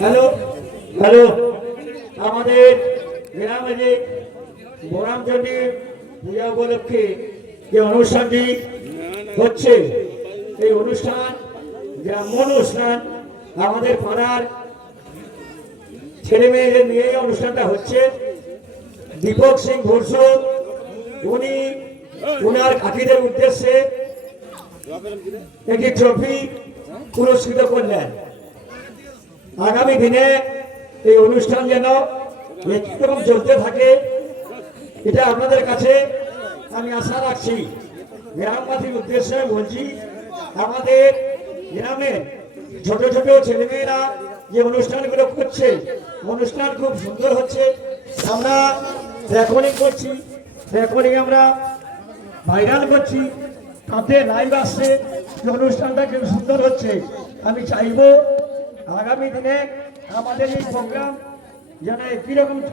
Hello hello, আমাদের গ্রামে যে বরামচন্ডী পূজা উপলক্ষে যে অনুষ্ঠানটি হচ্ছে, এই অনুষ্ঠান গ্রাম্য অনুষ্ঠান, আমাদের পাড়ার ছেলে মেয়েদের নিয়ে অনুষ্ঠানটা হচ্ছে। দীপক সিং বসু উনি ওনার কাকিদের উদ্দেশ্যে একটি ট্রফি পুরস্কৃত করলেন। আগামী দিনে এই অনুষ্ঠান যেন এরকম চলতে থাকে, এটা আপনাদের কাছে আমি আশা রাখছি। গ্রামবাসীর উদ্দেশ্যে বলছি, আমাদের গ্রামে ছোট ছোট ছেলেমেয়েরা যে অনুষ্ঠানগুলো করছে, অনুষ্ঠান খুব সুন্দর হচ্ছে। আমরা রেকর্ডিং করছি, রেকর্ডিং আমরা ভাইরাল করছি, তাতে লাইভ আসছে যে অনুষ্ঠানটা খুব সুন্দর হচ্ছে। আমি চাইবো আগামী দিনে আমাদের এই প্রোগ্রাম যেন একই রকম